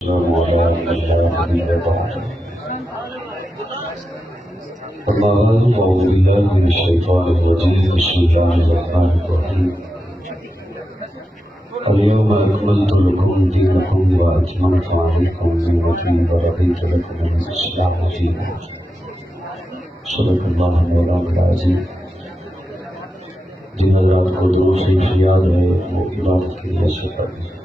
أعوذ بالله من الشيطان الرجيم. بسم الله الرحمن الرحيم. اليوم أكملت لكم دينكم وأتممت عليكم نعمتي ورضيت لكم الإسلام دينا. صدق الله مولانا العظيم. جن حضرات کو درود شریف یاد ہے وہ عبادت کے لیے سفر ہے.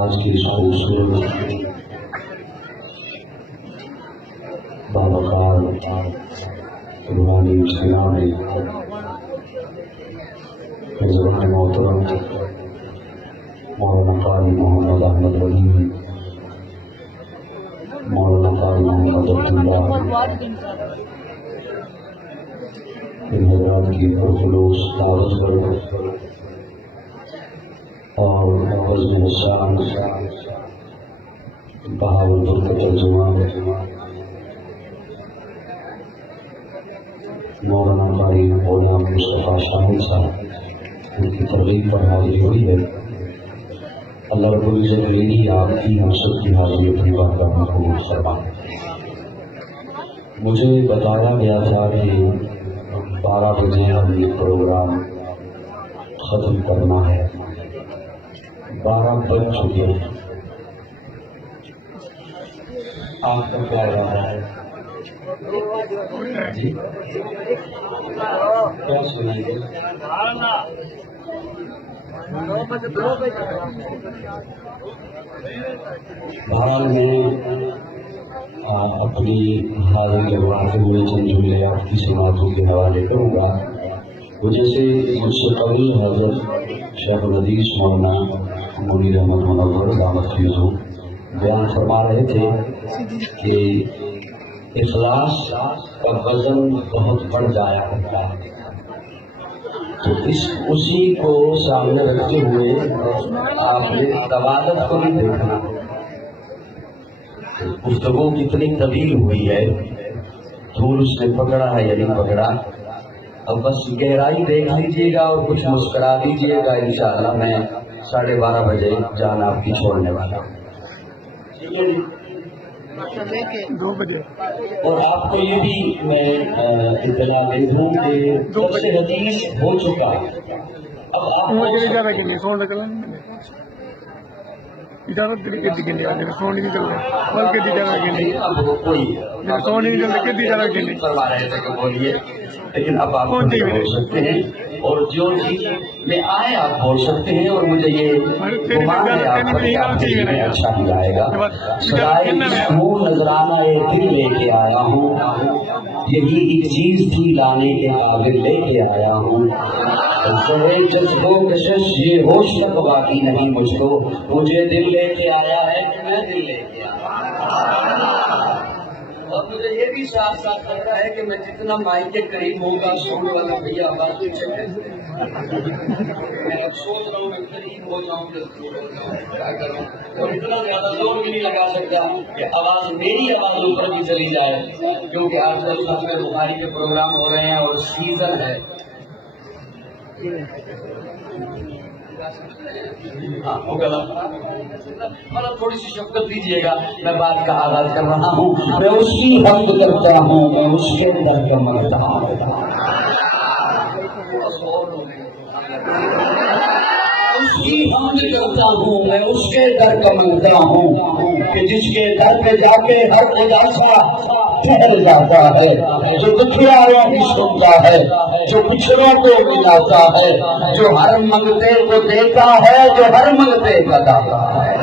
آج کی اس خوبصورت باوقار روحانی اجتماع میں حضرت محترم مولانا قاری محمد احمد ولی، مولانا قاری محمد عبداللہ، ان حضرات کی پرخلوص دعوت پر اور عزم حسان بہاولپور کا ترجمہ مولانا قاری مولانا مصطفیٰ شاہد صاحب، ان کی ترغیب پر حاضری ہوئی ہے. اللہ رب العزت میری آپ کی ہم سب کی حاضری اپنی بارگاہ میں قبول فرمائے. مجھے بتایا گیا تھا کہ 12 بجے ہم یہ پروگرام ختم کرنا ہے. 12 بج چکے ہیں. آپ کا کیا ارادہ ہے؟ جی کیا سنائیں گے؟ بہرحال میں اپنی حاضری لگواتے ہوئے چند جملے آپ کی سماعتوں کے حوالے کروں گا. وہ جیسے مجھ سے قبل حضرت شیخ الحدیث مولانا منیر احمد منور دامت فیضوں بیان فرما رہے تھے کہ اخلاص کا وزن بہت بڑھ جایا کرتا ہے. تو اسی کو سامنے رکھتے ہوئے آپ نے تبادل کو بھی دیکھنا. گفتگو کتنی طویل ہوئی ہے، دھول اس نے پکڑا ہے یا نہیں پکڑا. اب بس گہرائی دیکھ لیجیے گا اور کچھ مسکرا دیجیے گا. انشاءاللہ میں 12:30 بجے جان آپ کی چھوڑنے والا ہوں. 2 بجے. اور آپ کو یہ بھی میں اطلاع دے دوں کہ درس حدیث ہو چکا. اب آپ اجازت دے کے دکھنے والے سون نہیں چل رہے بلکہ اجازت کے لیے اب کوئی سون نہیں چل رہے کہ اجازت کے لیے کروا رہے تھے کہ بولیے. لیکن اب آپ بول سکتے ہیں اور جو چیز میں آئے آپ بول سکتے ہیں. اور مجھے یہ گمان ہے آپ پر میں اچھا ہی آئے گا. سرائے نذرانہ دل لے کے آیا ہوں، یہی ایک چیز تھی لانے کے قابل لے کے آیا ہوں. جذبوں کشش یہ ہوش تک باقی نہیں مجھ کو. مجھے دل لے کے آیا ہے کہ میں دل لے کے آیا. اور مجھے یہ بھی ساتھ ساتھ لگ رہا ہے کہ میں جتنا مائک کے قریب ہوگا سونے والا بھیا بات پیچھے میں سوچ رہا ہوں میں قریب ہو جاؤں کیا کروں. اور اتنا زیادہ زور بھی نہیں لگا سکتا کہ آواز میری آواز اوپر بھی چلی جائے، کیونکہ آج کل بخاری کے پروگرام ہو رہے ہیں اور سیزن ہے. ہاں تھوڑی سی شفقت دیجیے گا. میں بات کا آغاز کر رہا ہوں. میں اس کی حمد کرتا ہوں، میں اس کے در کا مانگتا ہوں. اس کی حمد کرتا ہوں، میں اس کے در کا مانگتا ہوں کہ جس کے در پہ جا کے ہر اداسا ٹھہر جاتا ہے، جو دکھیاروں کی سنتا ہے، جو پچھڑوں کو ملاتا ہے، جو ہر منگتے کو دیتا ہے، جو ہر منگتے کا داتا ہے،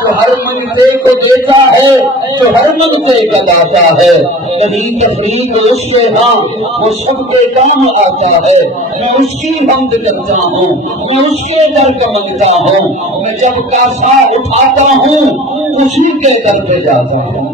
جو ہر منگتے کو دیتا ہے، جو ہر منگتے کا داتا ہے. کبھی تفریق اس کے ہاں وہ سب کے کام آتا ہے. میں اس کی حمد کرتا ہوں، میں اس کے در کا منگتا ہوں. میں جب کاسا اٹھاتا ہوں اسی کے در پہ جاتا ہوں.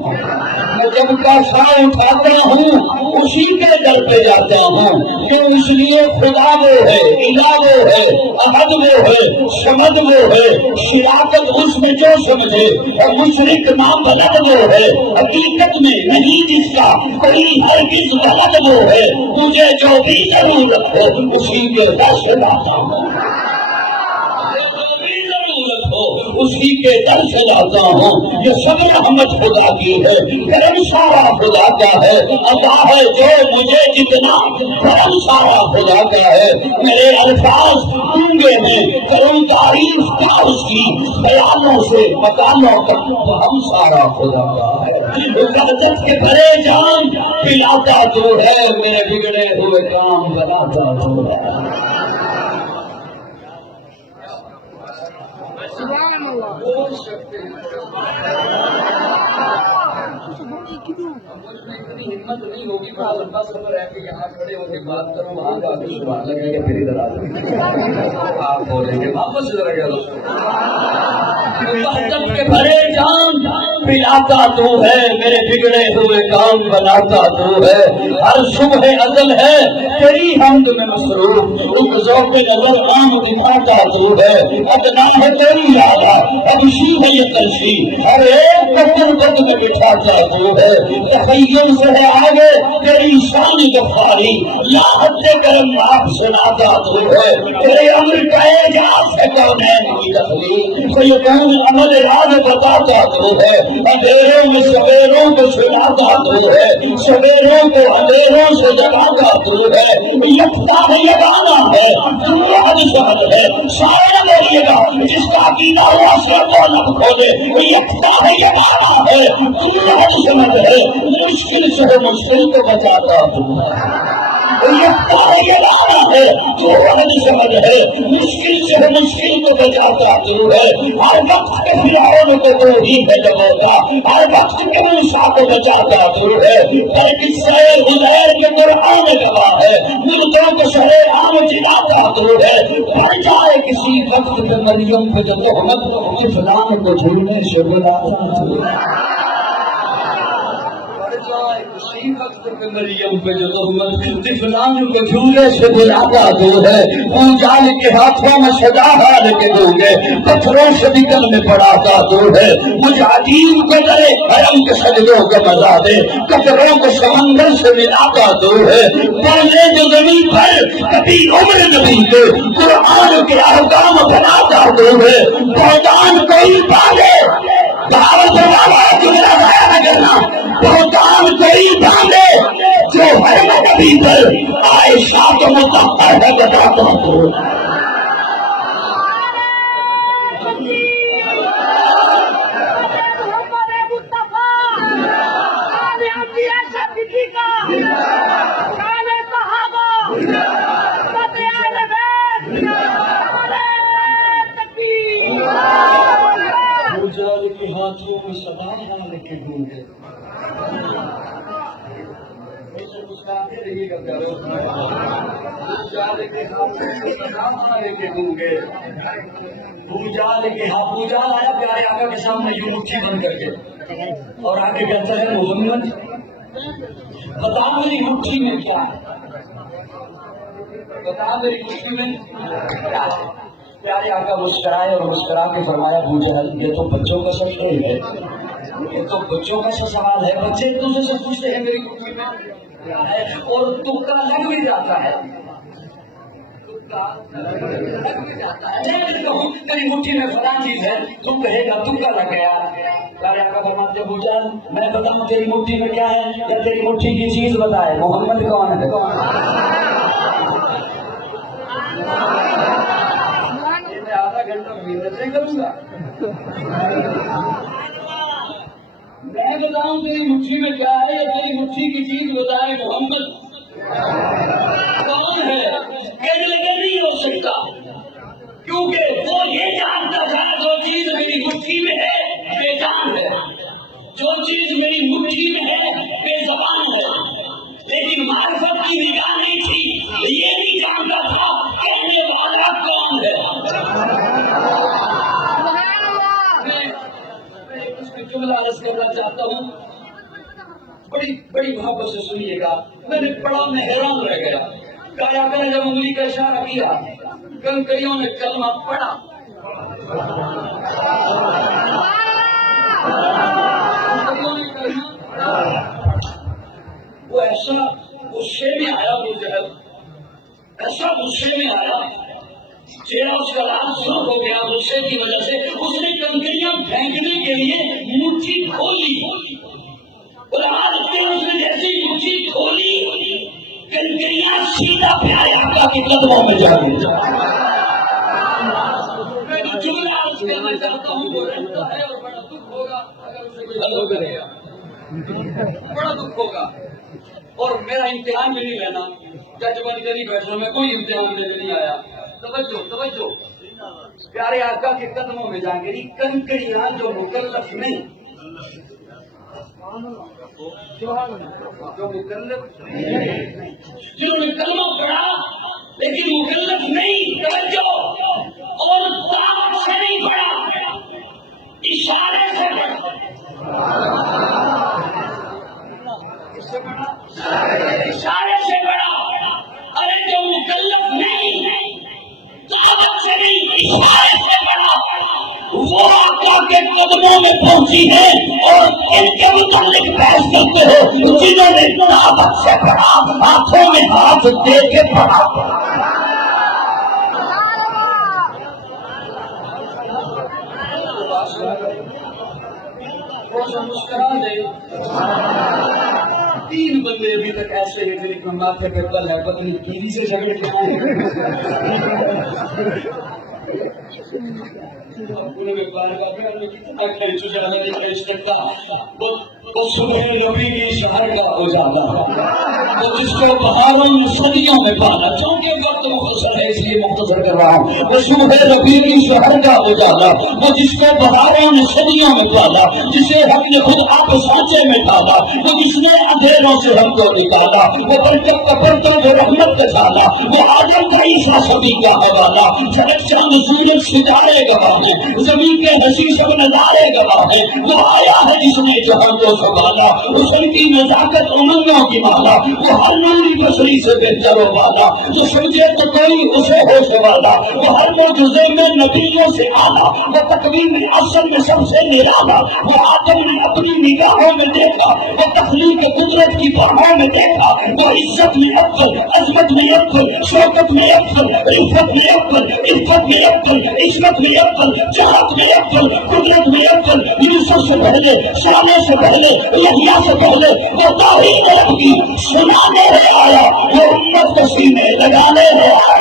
میں جب کا سار اٹھاتا ہوں اسی کے در پہ جاتا ہوں، کیوں؟ اس لیے خدا وہ ہے، الہ وہ ہے، احد وہ ہے، سمد وہ ہے، شراکت اس میں جو سمجھے، اور مشرک نام بلد وہ ہے، حقیقت میں نہیں جس کا کوئی ہرگز بلد وہ ہے، تجھے جو بھی ضرورت ہو اسی کے در سے لاتا ہوں، اسی کے در سے لاتا ہوں۔ یہ سب رحمت خدا کی ہے، کرم سارا خدا کا ہے، عطا ہے جو مجھے جتنا، کرم سارا خدا کا ہے۔ میرے الفاظ گونگے ہیں، کروں تعریف کیا اس کی، خیالوں سے مکانوں تک ہم سارا خدا کا ہے۔ لذت کے بھرے جان پلاتا تو ہے، میرے بگڑے ہوئے کام بناتا تو ہے۔ اتنی ہمت نہیں ہوگی، بڑا لمبا سفر ہے کہ یہاں کھڑے ہو کے بات کروں، وہاں کا آگے سبحان لگے گا، پھر ادھر آ جائیں آپ بولیں گے واپس ادھر آ گیا۔ وحدت کے بھرے جان پلاتا تو ہے، میرے بگڑے ہوئے کام بناتا تو ہے۔ ہر صبح ازل ہے تیری حمد میں مصروف، ایک ذوق نظر عام دکھاتا تو ہے۔ ادنا ہے تیری یاد، ابشی ہے یہ تلشی، ہر ایک قدم قدم میں بٹھاتا تو ہے۔ تخیل سے ہے آگے تیری شان غفاری، یا حد کرم آپ سناتا تو ہے۔ تیرے امر کا اعجاز ہے کونین کی تخلیق، سیدوں عمل راز بتاتا تو ہے۔ اندھیروں میں سویروں کو سناتا تو ہے، سویروں کو اندھیروں سے جگاتا تو ہے۔ یکتا ہے یگانا ہے، دنیا نشان ہے، سارا بولیے گا جس کا عقیدہ ہوا سے وہ نہ کھولے۔ یکتا ہے یگانا ہے، دنیا نشان ہے، مشکل سے مشکل کو بچاتا تو ہے۔ یکتا ہے یگانا ہے، جو حد سمجھ ہے، مشکل سے مشکل کو بچاتا تو ہے۔ ہر وقت کے فرعون کو تو ہی ہے جگاتا، ہر وقت کے موسیٰ کو بچاتا تو ہے۔ پر قصہ عزیر کے قرآن گواہ ہے، مردوں کو شرے عام جلاتا تو ہے۔ پڑ جائے کسی وقت پہ مریم پہ جو تہمت، طفلان کو جھولنے سے بلاتا تو ہے۔ اسی وقت پہ مریم پہ جو تہمت، طفلان کو جھولے سے بلاتا تو ہے۔ جال کے ہاتھوں میں سجا حال کے دوں گے، پتھروں سے نکل میں پڑاتا تو ہے۔ مجھے عجیب کو درے حرم کے سجدوں کا مزہ دے، قطروں کو سمندر سے ملاتا تو ہے۔ بولے جو زمین پر کبھی عمر نبی کے قرآن کے احکام بناتا تو ہے۔ بہتان کوئی پالے دعوت والا جملہ ضائع نہ کرنا، بہتان کوئی باندھے جو ہر نبی پر عائشہ کو مطہر ہے بتاتا تو جال کے ہاتھوں میں سبا حال کے گونگے، مسکراتے رہیے گا پیارو، جال کے ہاتھوں میں سبا حال کے گونگے، جال کے ہاتھ، جال آیا پیارے آقا کے سامنے یوں مٹھی بند کر کے اور آگے کہتا ہے محمد بتا میری مٹھی میں کیا ہے، بتا میری مٹھی میں کیا ہے۔ پیارے آقا مسکرائے اور مسکرا کے فرمایا ابو جہل یہ تو بچوں کا سوال ہے، یہ تو بچوں کا سوال ہے، بچے ایک دوسرے سے پوچھتے ہیں میری مٹھی میں کیا ہے، اور تکا لگ بھی جاتا ہے، تکا لگ بھی جاتا ہے۔ میں کہوں میری مٹھی میں فلاں چیز ہے، تم کہے گا تکا لگ گیا۔ پیارے آقا فرماتے ابو جہل میں بتاؤں تیری مٹھی میں کیا ہے یا تیری مٹھی کی چیز بتائے، محمد کون ہے؟ آدھا گھنٹہ محنت سے کروں گا، میں بتاؤں تیری مٹھی میں کیا ہے یا تیری مٹھی کی چیز بتائے محمد کون ہے؟ کہنے لگے نہیں ہو سکتا، کیونکہ وہ یہ جانتا تھا جو چیز میری مٹھی میں ہے بے جان ہے، جو چیز میری مٹھی میں ہے بے زبان ہے، لیکن معرفت کی نگاہ نہیں تھی، یہ نہیں جانتا تھا کہنے والا کون ہے۔ میں اس کی جملہ عرض کرنا چاہتا ہوں، توجہ سے سنیے گا. میں نے پڑھا میں حیران رہ گیا. کہا نے جب انگلی کا اشارہ کیا کنکریوں نے کلمہ پڑھا. وہ ایسا غصے میں آیا ابو جہل, ایسا غصے میں آیا چہرہ اس کا لال سرخ ہو گیا غصے کی وجہ سے. اس نے کنکریاں پھینکنے کے لیے مٹھی کھولی اور اس نے جیسی مٹھی کھولی کنکریاں سیدھا پیارے آقا کے قدموں میں جا گئی. میں جو جملہ عرض کرنا چاہتا ہوں وہ رہتا ہے اور بڑا دکھ ہوگا اگر اسے کوئی غلط کرے گا, بڑا دکھ ہوگا. اور میرا امتحان بھی نہیں لینا, ججمنٹ نہیں بیٹھنا, میں کوئی امتحان لینے نہیں آیا. توجہ توجہ, پیارے آقا کے قدموں میں جا گری کنکریاں جو مکلف نہیں, جنہوں نے کلمہ پڑھا لیکن مکلف نہیں, توجہ, اور طاقت سے نہیں پڑھا, اشارے سے پڑھا, اشارے سے پڑھا. ارے جو مکلف نہیں طاقت سے نہیں اشارے سے پڑھا وہ آقا کے قدموں میں پہنچی ہے. اور ان کے متعلق بحث کرتے ہو جنہوں نے طاقت سے پڑھا, ہاتھوں میں ہاتھ دے کے پڑھا. مسکرا دے. 3 بندے ابھی تک ایسے ہیں جن کے ماتھے پہ کل ہے پتنی کیری سے جھگڑے کے آئے نبی کی شہر کا ہو جاتا ہے جس کو بہاروں نے صدیوں میں پالا. چونکہ وقت مختصر ہے اس لیے مختصر کر رہا ہوں. وہ صبح ربیع کی شہر کا ہو جاتا, وہ جس کو بہاروں نے صدیوں میں پالا, جسے ہم نے خود آپ سانچے میں ڈالا, وہ جس نے اندھیروں سے ہم کو نکالا, وہ برکت کا برتن جو رحمت کا ڈالا, وہ آدم کا عیسیٰ صدی کا حوالہ. جھڑک چاند سورج ستارے گواہ ہیں, زمین کے حسین سب نظارے گواہ ہیں. وہ آیا ہے جس نے جہاں کو سنبھالا, حسن کی نزاکت امنگوں کی مالا. وہ ہر نوری بصری سے بہتر و والا, جو سمجھے تو کوئی اسے ہوش والا. وہ ہر معجزے میں نبیوں سے آنا, وہ تقویم اصل میں سب سے نرالا. وہ آدم نے اپنی نگاہوں میں دیکھا, وہ تخلیق قدرت کی باہوں میں دیکھا. وہ عزت میں افضل, عظمت میں افضل, شوکت میں افضل, عزت میں افضل, عزت میں افضل, عصمت میں افضل, جہاد میں افضل, قدرت میں افضل. یوسف سے پہلے, صالح سے پہلے, یحییٰ سے پہلے وہ توحید رب کی سنانے ہے آیا, وہ امت کو سینے لگانے ہے آیا.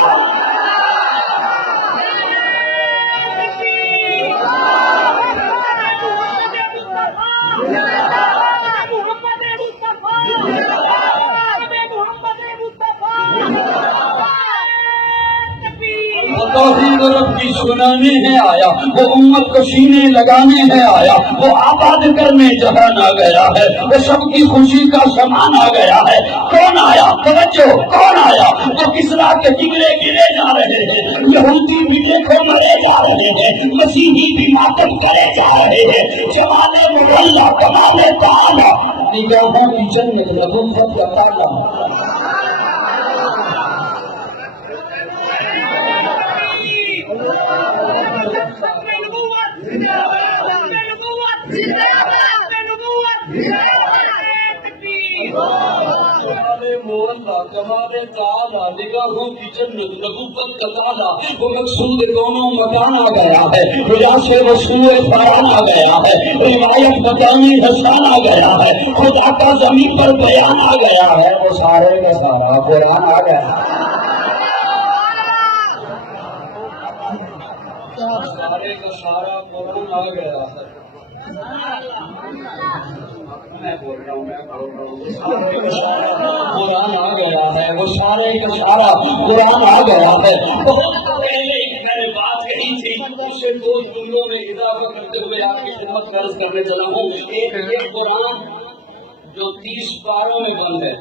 توحید رب کی سنانے ہے آیا, وہ امت کو سینے لگانے ہے آیا. وہ آباد کرنے جہان آ گیا ہے, وہ سب کی خوشی کا سامان آ گیا ہے. کون آیا, توجہ, کون آیا؟ وہ کسرا کے جگرے گرے جا رہے ہیں, یہودی بھی دیکھو مرے جا رہے ہیں, مسیحی بھی ماتم کرے جا رہے ہیں. جمال مغلہ کمال تعالی, نگاہوں کی جنت نبوت کا تالا. کمال تعالی, نگاہوں کی جنت نبوت کا تالا. وہ مقصود دونوں مکان آ گیا ہے, رجا سے وصول فرمان آ گیا ہے, روایت بتانی حسان آ گیا ہے, خدا کا زمین پر بیان آ گیا ہے. وہ سارے کا سارا قرآن آ گیا ہے, سارے کا سارا قرآن آ گیا ہے. میں بول رہا ہوں قرآن آ گیا ہے, وہ سارے کا سارا قرآن آ گیا ہے. بہت پہلے میں نے بات کہی تھی, اسے 2 جملوں میں اضافہ کرتے ہوئے آپ کی خدمت میں عرض کرنے چلا ہوں. ایک یہ قرآن جو 30 پاروں میں بند ہے,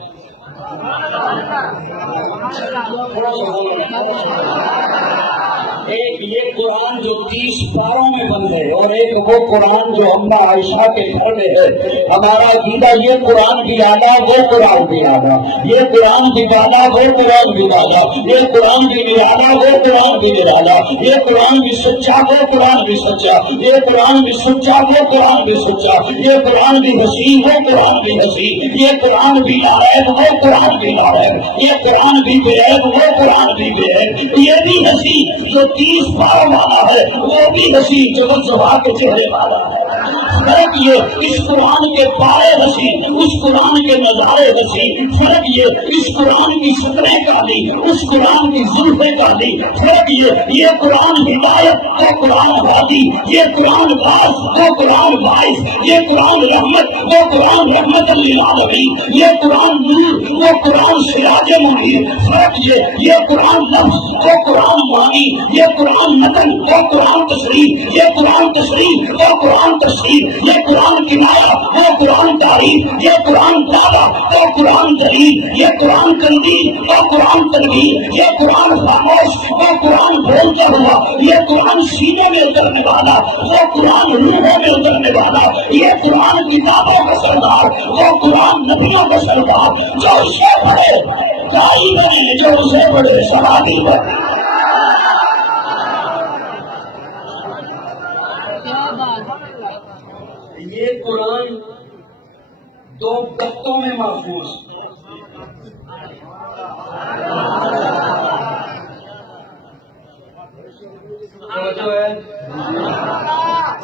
تھوڑا سا ایک یہ قرآن جو 30 پاروں میں بند ہے، اور ایک وہ قرآن جو اما عائشہ کے گھر میں ہے۔ ہمارا عقیدہ یہ قرآن بھی اعلیٰ، وہ قرآن بھی اعلیٰ، یہ قرآن بھی اعلیٰ، وہ قرآن بھی اعلیٰ، یہ قرآن بھی نرالا، وہ قرآن بھی نرالا، یہ قرآن بھی سچا، وہ قرآن بھی سچا، یہ قرآن بھی سچا، وہ قرآن بھی سچا، یہ قرآن بھی حسین، وہ قرآن بھی حسین، یہ قرآن بھی نارائب، وہ قرآن بھی نارائب، یہ قرآن بھی بےعیب، وہ قرآن بھی بےعیب، یہ بھی حسین جو 30 پاروں والا ہے، وہ بھی حسین جو مصطفیٰ کے چہرے والا ہے۔ فرق یہ اس قرآن کے پارے حسین، اس قرآن کے نظارے حسین، فرق یہ اس قرآن کی شکلیں کالی، اس قرآن کی زلفیں کالی، فرق یہ قرآن ہدایت، وہ قرآن ہادی، یہ قرآن باعث، وہ قرآن باعث، یہ قرآن رحمت، وہ قرآن رحمت للعالمین، یہ قرآن نور، وہ قرآن سراج منیر، فرق یہ قرآن لفظ، وہ قرآن معنی، یہ قرآن نقل، وہ قرآن تشریح، یہ قرآن تشریح، وہ قرآن تشریح، یہ قرآن کنایا، وہ قرآن تعریف، یہ قرآن دادا، وہ قرآن دلیل، یہ قرآن قندیل، وہ قرآن تنویر، یہ قرآن خاموش، وہ قرآن بولتا ہوا، یہ قرآن سینے میں اترنے والا، وہ قرآن روحوں میں اترنے والا، یہ قرآن کتابوں کا سردار، وہ قرآن نبیوں کا سردار، جو اسے پڑھے دائی بنے، جو اسے پڑھے سوادی بنے۔ یہ قرآن 2 گتوں میں محفوظ، توجہ ہے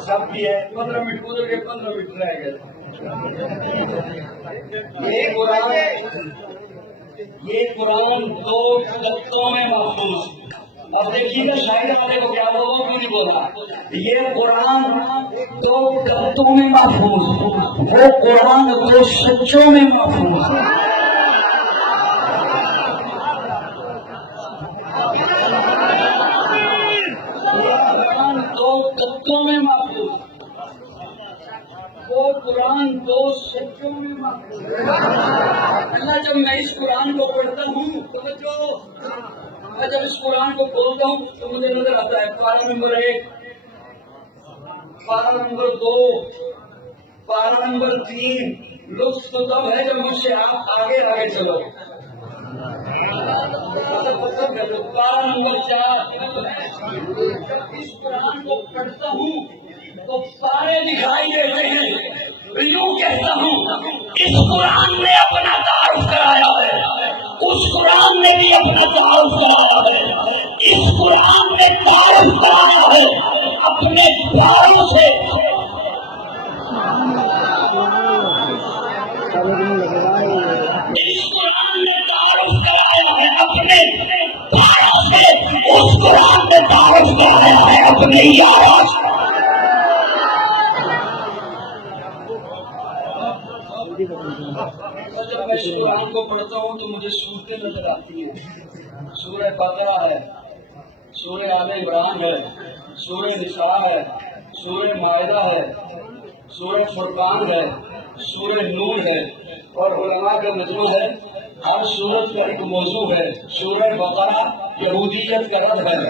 سب کی ہے۔ 15 منٹ گزر گئے، 15 منٹ رہ گئے۔ یہ قرآن 2 گتوں میں محفوظ۔ اب دیکھیے گا شاعر والے کو کیا بولا، کیوں نہیں بولا۔ یہ قرآن 2 گتوں میں محفوظ، وہ قرآن 2 سچوں میں محفوظ۔ یہ قرآن 2 گتوں میں محفوظ، وہ قرآن 2 سچوں میں محفوظ۔ اللہ جب میں اس قرآن کو پڑھتا ہوں میں جب اس قرآن کو کھولتا ہوں تو مجھے نظر آتا ہے پارہ نمبر 1، پارہ نمبر 2، پارہ نمبر 3۔ لطف تو تب ہے جب مجھ سے آپ آگے آگے چلو۔ پارہ نمبر 4۔ جب اس قرآن کو پڑھتا ہوں تو پارے دکھائی دیتے ہیں، یوں کہتا ہوں اس قرآن نے اپنا تعارف کرایا ہے، اس قرآن نے بھی اپنا تعارف کرایا ہے، اس قرآن نے تعارف کرایا ہے اپنے پیاروں سے۔ اس قرآن نے تعارف کرایا ہے اپنے پیاروں سے، اس قرآن نے تعارف کرایا ہے اپنے یاروں سے۔ جب میں اس قرآن کو پڑھتا ہوں تو مجھے صورتیں نظر آتی ہیں۔ سورہ بقرہ ہے، سورہ آل عمران ہے، سورہ نساء ہے، سورہ مائدہ ہے، سورہ فرقان ہے، سورہ نور ہے، اور علماء کا مجموع ہے۔ ہر سورت کا ایک موضوع ہے۔ سورہ بقرہ یہودیت کا رد ہے،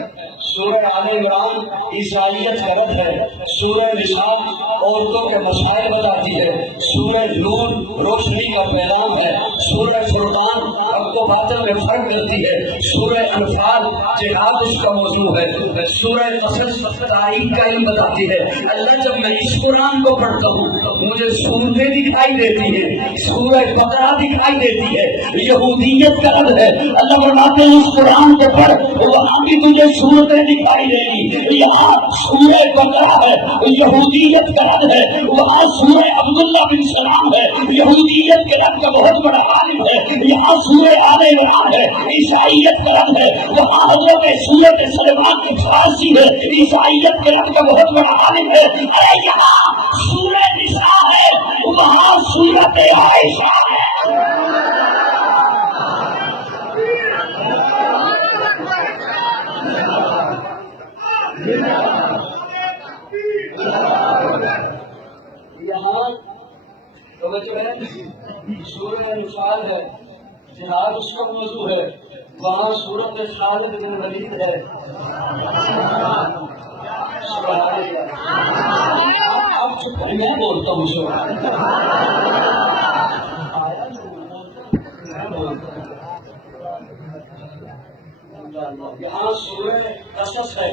سورہ آل عمران عیسائیت کا رد ہے، سورہ نساء عورتوں کے مسائل بتاتی ہے، سورہ نور روشنی کا پیغام ہے، سورہ فرقان حق و باطل میں فرق کرتی ہے، سورہ انفال جہاد اس کا موضوع ہے، سورہ قصص تاریخ کا علم بتاتی ہے۔ اللہ جب میں اس قرآن کو پڑھتا ہوں مجھے سورتیں دکھائی دیتی ہیں، سورہ بقرہ دکھائی دیتی ہے، یہودیت کا رد ہے۔ اللہ فرماتے ہیں اس قرآن کو پڑھ، وہاں بھی تجھے سورتیں دکھائی دے گی۔ یہاں سورہ بقرہ ہے، یہودیت کا رد ہے، وہاں سورہ عبداللہ بن سلام ہے، یہودیت کے رد کا بہت بڑا عالم ہے، یہاں سورہ آل عمران ہے، عیسائیت کا رد ہے، وہاں حضرت سورۃ سلیمان فارسی ہے، عیسائیت کے رد کا بہت بڑا عالم ہے۔ ارے یہاں سورہ نساء ہے، وہاں سورۃ عائشہ ہے۔ یہاں توجہ ہے، سورہ انفال ہے، جہاد اس کا موضوع ہے، وہاں صورت خالد بن ولید ہے. آپ چپ کریں، میں بولتا ہوں یہاں سورہ قصص ہے،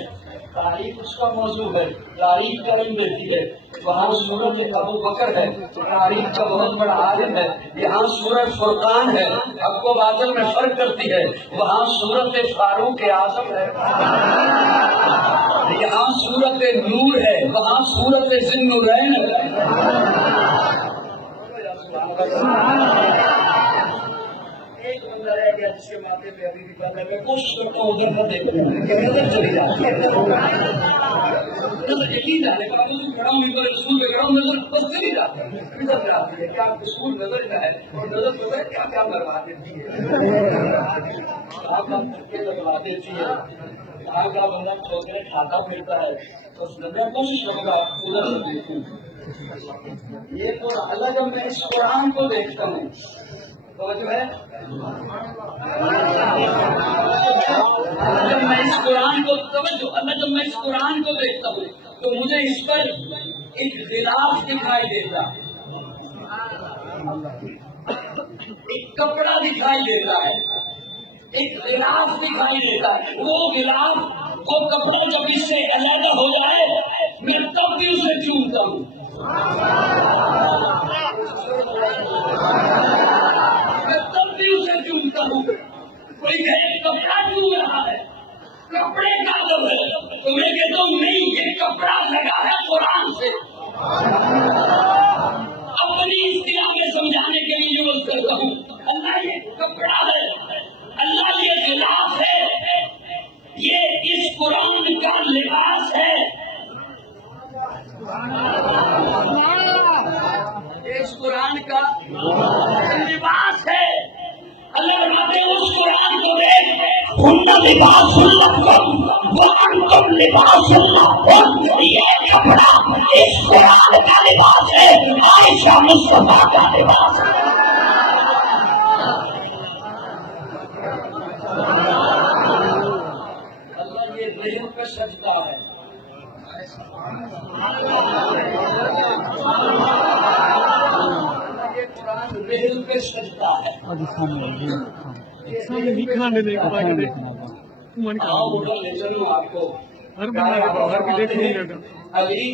تاریخ اس کا موضوع ہے، تاریخ کا علم دیتی ہے. وہاں سورت ابو بکر ہے، تاریخ کا بہت بڑا عالم ہے. یہاں سورت فرقان ہے، حق و باطل میں فرق کرتی ہے. وہاں سورت فاروق اعظم ہے. یہاں سورت نور ہے، وہاں سورت ذی النورین ہے. ایک بندہ رہ گیا جس کے ماتھے پہ ابھی بھی بات ہے، میں کوشش کرتا ہوں ادھر نہ دیکھوں، نظر چلی جاتی ہے، نظر یقین جانے کا کھڑا ہوں پر رسول پہ کھڑا ہوں، نظر بس چلی جاتی ہے، نظر آتی ہے کیا رسول نظر کا ہے، اور نظر پتہ ہے کیا کیا بروا دیتی ہے، آپ کا دھکے لگوا دیتی ہے. آج کا بندہ ٹھوکرے کھاتا پھرتا ہے، بس میں کوشش کروں گا ادھر سے دیکھوں. یہ اللہ جب میں اس قرآن کو دیکھتا ہوں توجہ ہے، جب میں اس قرآن کو توجہ اللہ جب میں اس قرآن کو دیکھتا ہوں تو مجھے اس پر ایک غلاف دکھائی دیتا، ایک کپڑا دکھائی دیتا ہے، ایک غلاف دکھائی دیتا ہے. وہ غلاف وہ کپڑا جب اس سے علیحدہ ہو جائے میں تب بھی اسے چومتا ہوں. میں تب بھی اسے چومتا ہوں. کوئی کہے کپڑا چوم رہا ہے، کپڑے کا ادب ہے، تو میں کہتا ہوں نہیں، یہ کپڑا لگا ہے قرآن سے. اپنی اصطلاح میں سمجھانے کے لیے یوز کرتا ہوں. اللہ یہ کپڑا ہے، اللہ یہ غلاف ہے، یہ اس قرآن کا لباس ہے. اس قرآن کا لباس ہے. اللہ فرماتے ہیں اس قرآن کو دیکھ، ہن لباس لکم وانتم لباس لہم. یہ کپڑا اس قرآن کا لباس ہے، عائشہ مصطفیٰ کا لباس ہے. اللہ یہ ذہن پہ سجدہ ہے. یہ قرآن ذہن پہ سجدہ ہے. آپ کو علی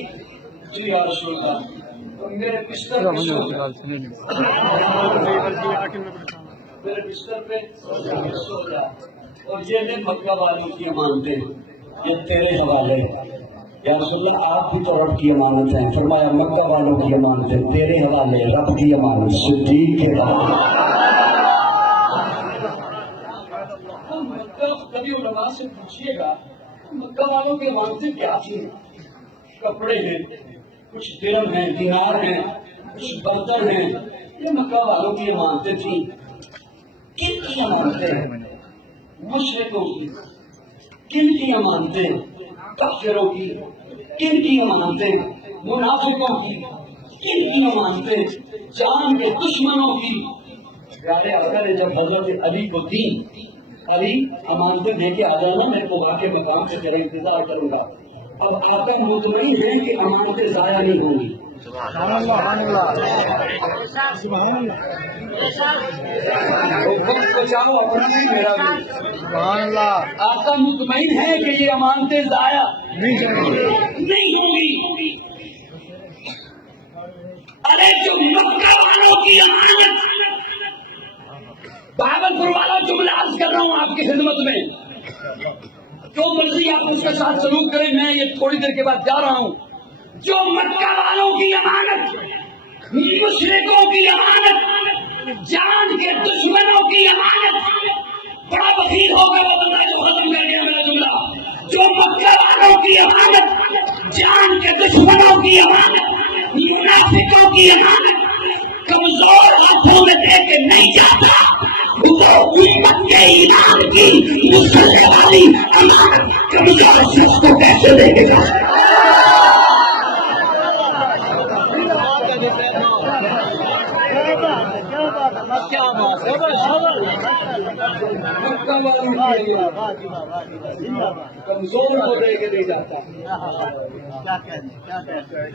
جی یا رسول اللہ میرے بستر پہ میرے بستر پہ سو جا، اور یہ مکہ والوں کی امانتیں یہ تیرے حوالے. یا رسول اللہ آپ بھی تو رب کی امانت ہیں. فرمایا مکہ والوں کی امانتیں تیرے حوالے، رب کی امانت صدیق کے حوالے. کبھی علماء سے پوچھیے گا مکہ والوں کی امانتیں کیا تھی؟ کپڑے ہیں، کچھ درم ہیں، دینار ہیں، کچھ برتن ہیں، یہ مکہ والوں کی امانتیں تھیں. کن کی امانتیں؟ مشرکوں کی. کن کی امانتیں؟ کافروں کی. کن کی امانتیں؟ منافقوں کی. کن کی امانتیں؟ جان کے دشمنوں کی. پیارے آقا نے جب حضرت علی کو دی، علی امانتیں دے کے آ جانا، میں کو واقع مقام سے تیرا انتظار کروں گا. اب آقا مطمئن ہے کہ امانتیں ضائع نہیں ہوں گی. وقت بچاؤ اپنا بھی میرا بھی. آقا مطمئن ہے کہ یہ امانتیں ضائع نہیں ہوں گی. ارے جو مکہ والوں کی امانت، بھاگلپور والا جملہ عرض کر رہا ہوں آپ کی خدمت میں، جو مرضی آپ اس کے ساتھ سلوک کریں، میں یہ تھوڑی دیر کے بعد جا رہا ہوں. جو مکہ والوں کی امانت، مشرکوں کی امانت، جان کے دشمنوں کی امانت، بڑا بخیل ہو گیا ختم کر دیا میرا جملہ. جو مکہ والوں کی امانت، جان کے دشمنوں کی امانت، منافقوں کی امانت کمزور ہاتھوں میں دے کے نہیں جاتا، وہ امت کے ایمان کی مسلح والی امانت کمزور شخص کو کیسے دے گا؟ مکہ والی کمزور کو دے کے نہیں جاتا،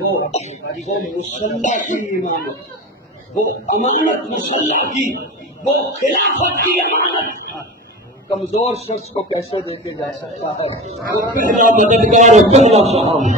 وہ مسلح کی امانت، وہ امانت مسلح کی، وہ خلافت کی امانت کمزور شخص کو کیسے دے کے جا سکتا ہے؟ وہ پہلا مددگار اور پہلا صحابی،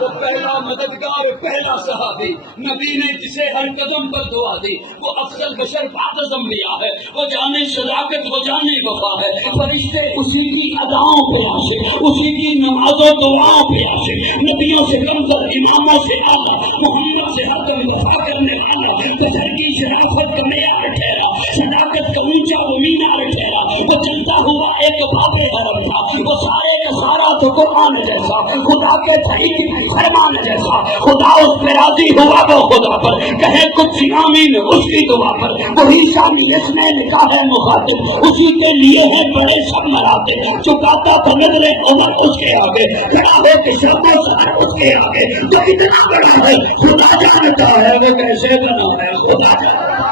وہ پہلا مددگار اور پہلا صحابی، نبی نے جسے ہر قدم پر دعا دی، وہ افضل بشر بعد از انبیاء ہے، وہ جانے صداقت، وہ جانے وفا ہے، فرشتے اسی کی اداؤں پہ عاشق، اسی کی نمازوں دعاؤں پہ عاشق، نبیوں سے کمتر، اماموں سے اعلیٰ، محمد سے حتم وفا کرنے والا، بشر کی شرافت کا معیار ٹھہرا، صداقت کا اونچا وہ مینار ٹھہرا، وہ چلتا ہوا ایک باب حرم تھا، وہ سارے کا سارا تو قرآن جیسا، خدا کے طریق فرمان جیسا، خدا اس پہ راضی ہوا وہ خدا پر، کہے کچھ آمین اس کی دعا پر، وہی شامی اس نے لکھا ہے مخاطب، اسی کے لیے ہے بڑے سب مراتے، چکاتا تھا نظریں عمر اس کے آگے، کھڑا ہو کے شرم و سر اس کے آگے، جو اتنا بڑا ہے خدا جانتا ہے وہ کیسے بنا ہے، خدا جانتا ہے۔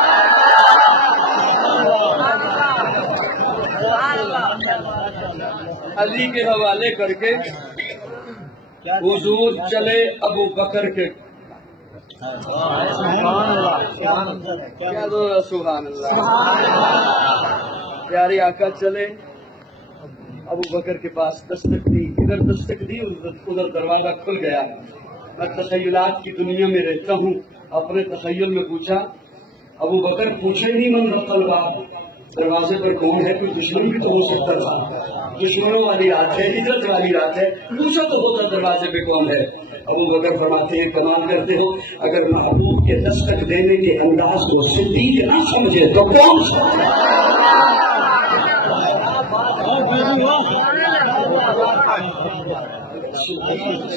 علی کے حوالے کر کے حضور چلے ابو بکر کے، سبحان اللہ، پیارے آقا چلے ابو بکر کے پاس، دستک دی، ادھر دستک دی، ادھر دروازہ کھل گیا۔ میں تخیلات کی دنیا میں رہتا ہوں، اپنے تخیل میں پوچھا، ابو بکر پوچھے نہیں من رقل باب، دروازے پر کون ہے؟ کوئی دشمن بھی تو ہو سکتا تھا، دشمنوں والی رات ہے، ہجرت والی رات ہے، پوچھا تو ہوتا دروازے پہ کون ہے۔ ابو بکر فرماتے ہیں کمال کرتے ہو، اگر محبوب کے دستک دینے کے انداز کو صدیق نہ سمجھے تو کون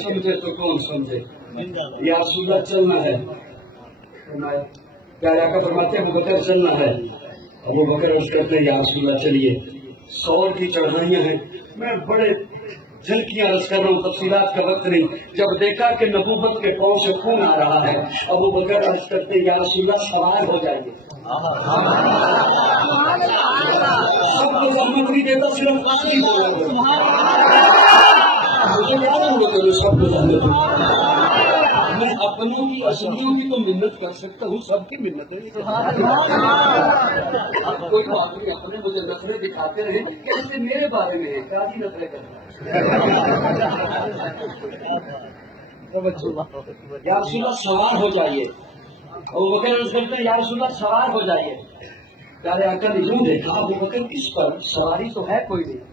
سمجھے تو کون سمجھے؟ یا رسول اللہ چلنا ہے، پیارے آقا فرماتے ہیں ابو بکر چلنا ہے، ابو بکر عرض کرتے ہیں یا رسول اللہ چلیے، سور کی چڑھائیاں ہیں، میں بڑے جھلکیاں عرض کر رہا ہوں، تفصیلات کا وقت نہیں۔ جب دیکھا کہ نبوت کے پاؤں سے خون آ رہا ہے، ابو بکر عرض کرتے ہیں یا رسول اللہ سوار ہو جائیے۔ سب کو زحمت نہیں دیتا، صرف پانی بولا مجھے یاد ہے سب کو زحمت، میں اپنوں کی اصلیوں کی تو منت کر سکتا ہوں، سب کی منت ہے۔ اب کوئی بات نہیں، اپنے مجھے نفرے دکھاتے رہے کہ ایسے میرے بارے میں ہے، کیا نفرے کرتے یا رسول اللہ سوار ہو جائیے، ابو بکر عرض کرتے ہیں یا رسول اللہ سوار ہو جائیے۔ پیارے آقا نے یوں دیکھا، ابو بکر اس پر سواری تو ہے کوئی نہیں،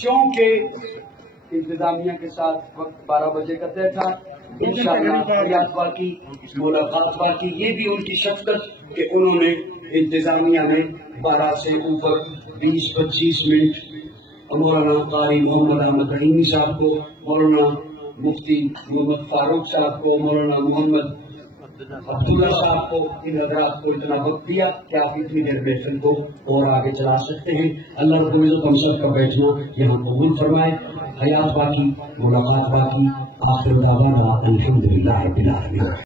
چونکہ انتظامیہ کے ساتھ وقت 12 بجے کا طے تھا، انشاءاللہ ریاض باقی ملاقات باقی، یہ بھی ان کی شفقت کہ انہوں نے انتظامیہ نے 12 سے اوپر 20-25 منٹ مولانا قاری محمد احمد رحیمی صاحب کو، مولانا مفتی محمد فاروق صاحب کو، مولانا محمد عبداللہ صاحب کو، ان حضرات کو اتنا وقت دیا کہ آپ اتنی دیر محفل کو اور آگے چلا سکتے ہیں۔ اللہ رب العزت ہم سب کا بیٹھنا یہاں قبول فرمائے، حیات باقی، ملاقات باقی، آخر دعوانا الحمدللہ رب العالمین۔